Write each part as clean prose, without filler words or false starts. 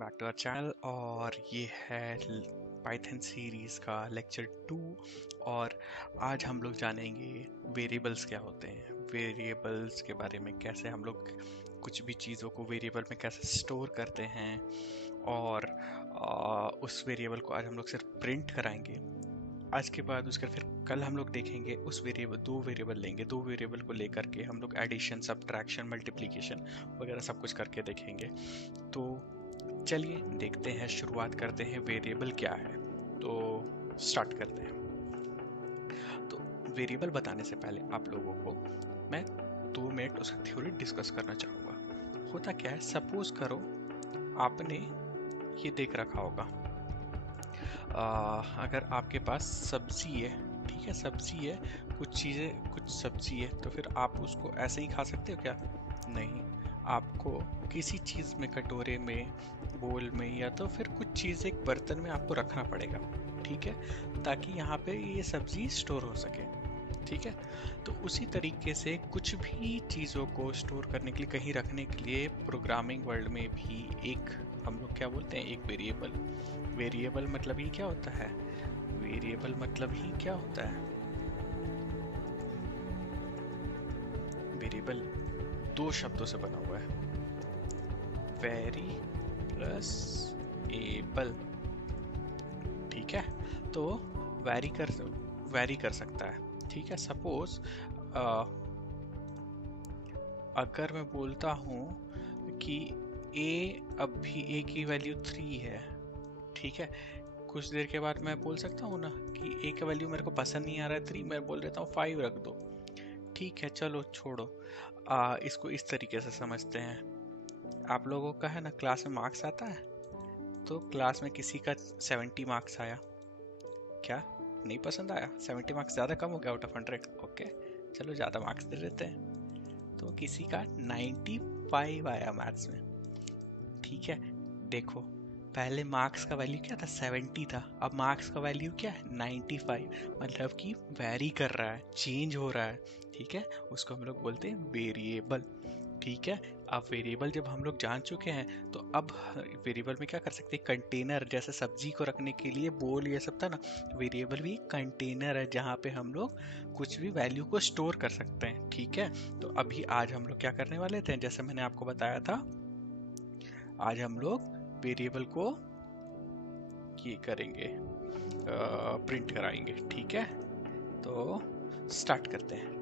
Back to our channel और ये है पाइथन सीरीज़ का लेक्चर 2। और आज हम लोग जानेंगे वेरिएबल्स क्या होते हैं, वेरिएबल्स के बारे में, कैसे हम लोग कुछ भी चीज़ों को वेरिएबल में कैसे स्टोर करते हैं। और उस वेरिएबल को आज हम लोग सिर्फ प्रिंट कराएंगे। आज के बाद उसके फिर कल हम लोग देखेंगे उस वेरिएबल, दो वेरिएबल लेंगे, दो वेरिएबल को लेकर के हम लोग एडिशन, सब्ट्रैक्शन, मल्टीप्लिकेशन वगैरह सब कुछ करके देखेंगे। तो चलिए देखते हैं, शुरुआत करते हैं वेरिएबल क्या है। तो स्टार्ट करते हैं। तो वेरिएबल बताने से पहले आप लोगों को मैं 2 मिनट उसकी थ्योरी डिस्कस करना चाहूँगा। होता क्या है, सपोज करो आपने ये देख रखा होगा, अगर आपके पास सब्जी है, ठीक है, सब्जी है, कुछ चीज़ें, कुछ सब्जी है, तो फिर आप उसको ऐसे ही खा सकते हो क्या? नहीं, आपको किसी चीज़ में, कटोरे में, बोल में, या तो फिर कुछ चीज़ एक बर्तन में आपको रखना पड़ेगा, ठीक है, ताकि यहाँ पे ये सब्जी स्टोर हो सके, ठीक है। तो उसी तरीके से कुछ भी चीज़ों को स्टोर करने के लिए, कहीं रखने के लिए, प्रोग्रामिंग वर्ल्ड में भी एक हम लोग क्या बोलते हैं, एक वेरिएबल। वेरिएबल मतलब ही क्या होता है, वेरिएबल मतलब ही क्या होता है, वेरिएबल 2 शब्दों से बना हुआ है, वेरी प्लस एबल, ठीक है। तो वैरी कर सकता है, ठीक है। सपोज अगर मैं बोलता हूँ कि अभी ए की वैल्यू 3 है, ठीक है, कुछ देर के बाद मैं बोल सकता हूँ ना कि ए का वैल्यू मेरे को पसंद नहीं आ रहा है 3, मैं बोल देता हूँ 5 रख दो, ठीक है, चलो छोड़ो। इसको इस तरीके से समझते हैं। आप लोगों का है ना क्लास में मार्क्स आता है, तो क्लास में किसी का 70 मार्क्स आया, क्या नहीं पसंद आया? 70 मार्क्स ज़्यादा कम हो गया आउट ऑफ 100, ओके, चलो ज़्यादा मार्क्स दे देते हैं। तो किसी का 95 आया मैथ्स में, ठीक है। देखो, पहले मार्क्स का वैल्यू क्या था, 70 था, अब मार्क्स का वैल्यू क्या है, 95, मतलब कि वैरी कर रहा है, चेंज हो रहा है, ठीक है। उसको हम लोग बोलते हैं वेरिएबल, ठीक है। अब वेरिएबल जब हम लोग जान चुके हैं, तो अब वेरिएबल में क्या कर सकते हैं, कंटेनर, जैसे सब्जी को रखने के लिए बोल ये सब था ना, वेरिएबल भी कंटेनर है जहाँ पे हम लोग कुछ भी वैल्यू को स्टोर कर सकते हैं, ठीक है। तो अभी आज हम लोग क्या करने वाले थे, जैसे मैंने आपको बताया था, आज हम लोग वेरिएबल को ये करेंगे, प्रिंट कराएंगे, ठीक है। तो स्टार्ट करते हैं।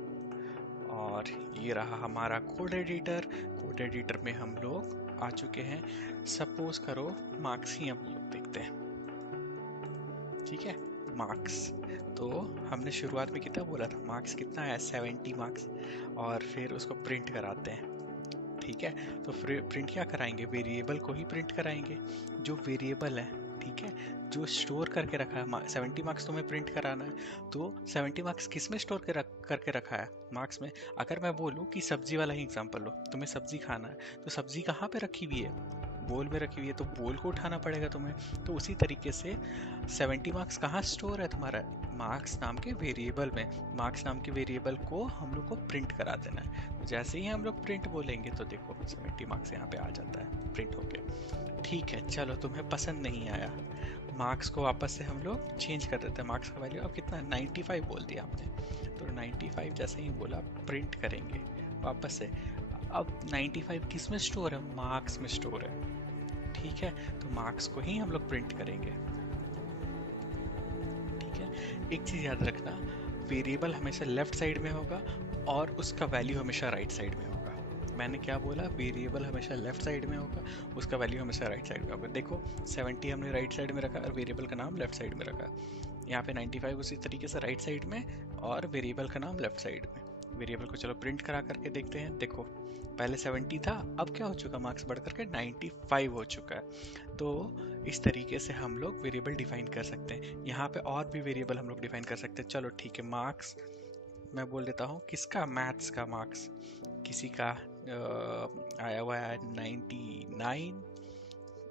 और ये रहा हमारा कोड एडिटर। कोड एडिटर में हम लोग आ चुके हैं। सपोज करो मार्क्स ही हम लोग देखते हैं, ठीक है, मार्क्स। तो हमने शुरुआत में कितना बोला था, मार्क्स कितना है, 70 मार्क्स, और फिर उसको प्रिंट कराते हैं, ठीक है। तो प्रिंट क्या कराएंगे, वेरिएबल को ही प्रिंट कराएंगे, जो वेरिएबल है, ठीक है, जो स्टोर करके रखा है। 70 मार्क्स तुम्हें प्रिंट कराना है, तो 70 मार्क्स किस में स्टोर करके रखा है, मार्क्स में। अगर मैं बोलूँ कि सब्जी वाला ही एग्जांपल लो, तुम्हें सब्जी खाना है, तो सब्जी कहाँ पे रखी हुई है, बोल में रखी हुई है, तो बोल को उठाना पड़ेगा तुम्हें। तो उसी तरीके से 70 मार्क्स कहाँ स्टोर है तुम्हारा, मार्क्स नाम के वेरिएबल में। मार्क्स नाम के वेरिएबल को हम लोग को प्रिंट करा देना है। तो जैसे ही हम लोग प्रिंट बोलेंगे, तो देखो 70 मार्क्स यहाँ पे आ जाता है प्रिंट होके, ठीक है। चलो, तुम्हें पसंद नहीं आया, मार्क्स को वापस से हम लोग चेंज कर देते हैं। मार्क्स का वैल्यू अब कितना, 95 बोल दिया आपने, तो 95 जैसे ही बोला प्रिंट करेंगे वापस से। अब 95 किस में स्टोर है, मार्क्स में स्टोर है, ठीक है। तो मार्क्स को ही हम लोग प्रिंट करेंगे, ठीक है। एक चीज याद रखना, वेरिएबल हमेशा लेफ्ट साइड में होगा और उसका वैल्यू हमेशा राइट साइड में होगा। मैंने क्या बोला, वेरिएबल हमेशा लेफ्ट साइड में होगा, उसका वैल्यू हमेशा राइट साइड में होगा। देखो 70 हमने राइट साइड में रखा और वेरिएबल का नाम लेफ्ट साइड में रखा। यहाँ पे 95 उसी तरीके से राइट साइड में और वेरिएबल का नाम लेफ्ट साइड में। वेरिएबल को चलो प्रिंट करा करके देखते हैं। देखो, पहले 70 था, अब क्या हो चुका, मार्क्स बढ़ करके 95 हो चुका है। तो इस तरीके से हम लोग वेरिएबल डिफाइन कर सकते हैं। यहाँ पे और भी वेरिएबल हम लोग डिफाइन कर सकते हैं। चलो ठीक है, मार्क्स मैं बोल देता हूँ, किसका, मैथ्स का मार्क्स, किसी का आया हुआ है 99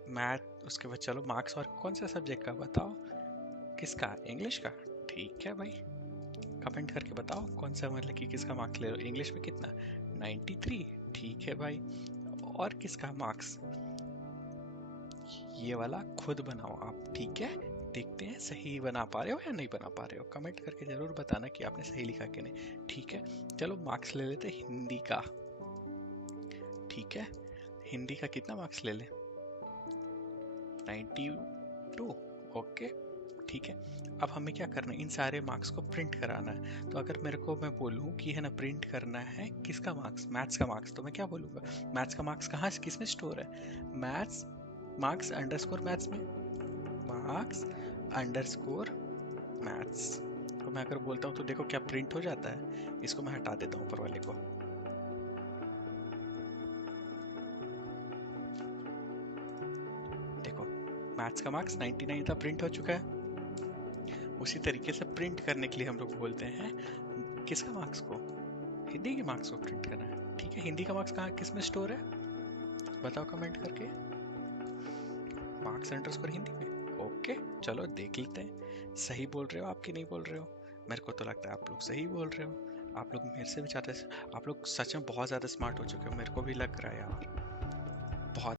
मैथ। उसके बाद चलो मार्क्स और कौन सा सब्जेक्ट का बताओ, किसका, इंग्लिश का, ठीक है भाई, कमेंट करके बताओ कौन सा, मतलब कि किसका मार्क्स ले रहे हो, इंग्लिश में कितना, 93, ठीक है भाई। और किसका मार्क्स, ये वाला खुद बनाओ आप, ठीक है। देखते हैं सही बना पा रहे हो या नहीं बना पा रहे हो, कमेंट करके जरूर बताना कि आपने सही लिखा कि नहीं, ठीक है। चलो मार्क्स ले लेते हिंदी का, ठीक है। हिंदी का कितना मार्क्स ले ले? 92, ओके, ठीक है। अब हमें क्या करना है, इन सारे मार्क्स को प्रिंट कराना है। तो अगर मेरे को मैं बोलूँ कि है ना प्रिंट करना है किसका मार्क्स, मैथ्स का मार्क्स, तो मैं क्या बोलूँगा, मैथ्स का मार्क्स कहाँ से किस में स्टोर है, मैथ्स मार्क्स अंडरस्कोर मैथ्स में, मार्क्स अंडरस्कोर मैथ्स। तो मैं अगर बोलता हूँ तो देखो क्या प्रिंट हो जाता है। इसको मैं हटा देता हूँ ऊपर वाले को। देखो मैथ्स का मार्क्स 99 था, प्रिंट हो चुका है। उसी तरीके से प्रिंट करने के लिए हम लोग बोलते हैं किसका मार्क्स को, हिंदी के मार्क्स को प्रिंट करना है, ठीक है। हिंदी का मार्क्स कहाँ किस में स्टोर है, बताओ कमेंट करके, मार्क्स अंडरस्कोर हिंदी में, ओके। चलो देख लेते हैं सही बोल रहे हो आप कि नहीं बोल रहे हो। मेरे को तो लगता है आप लोग सही बोल रहे हो, आप लोग मेरे से भी चाहते, आप लोग सच में बहुत ज़्यादा स्मार्ट हो चुके हो, मेरे को भी लग रहा है यार बहुत।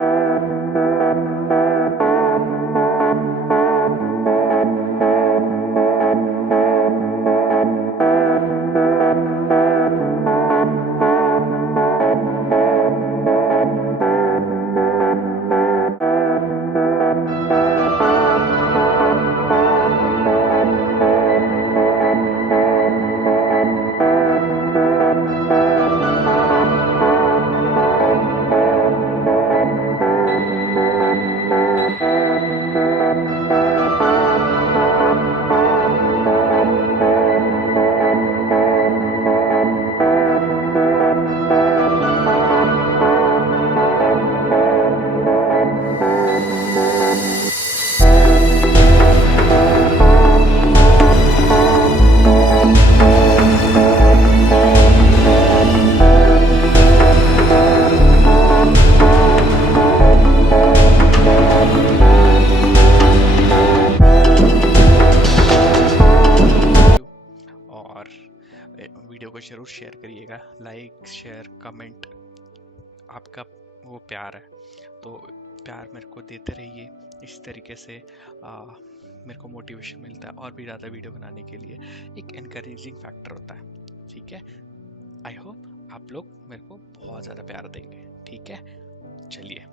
और वीडियो को जरूर शेयर करिएगा, लाइक शेयर कमेंट, आपका वो प्यार है, तो प्यार मेरे को देते रहिए। इस तरीके से मेरे को मोटिवेशन मिलता है और भी ज़्यादा वीडियो बनाने के लिए, एक एनकरेजिंग फैक्टर होता है, ठीक है। आई होप आप लोग मेरे को बहुत ज़्यादा प्यार देंगे, ठीक है। चलिए।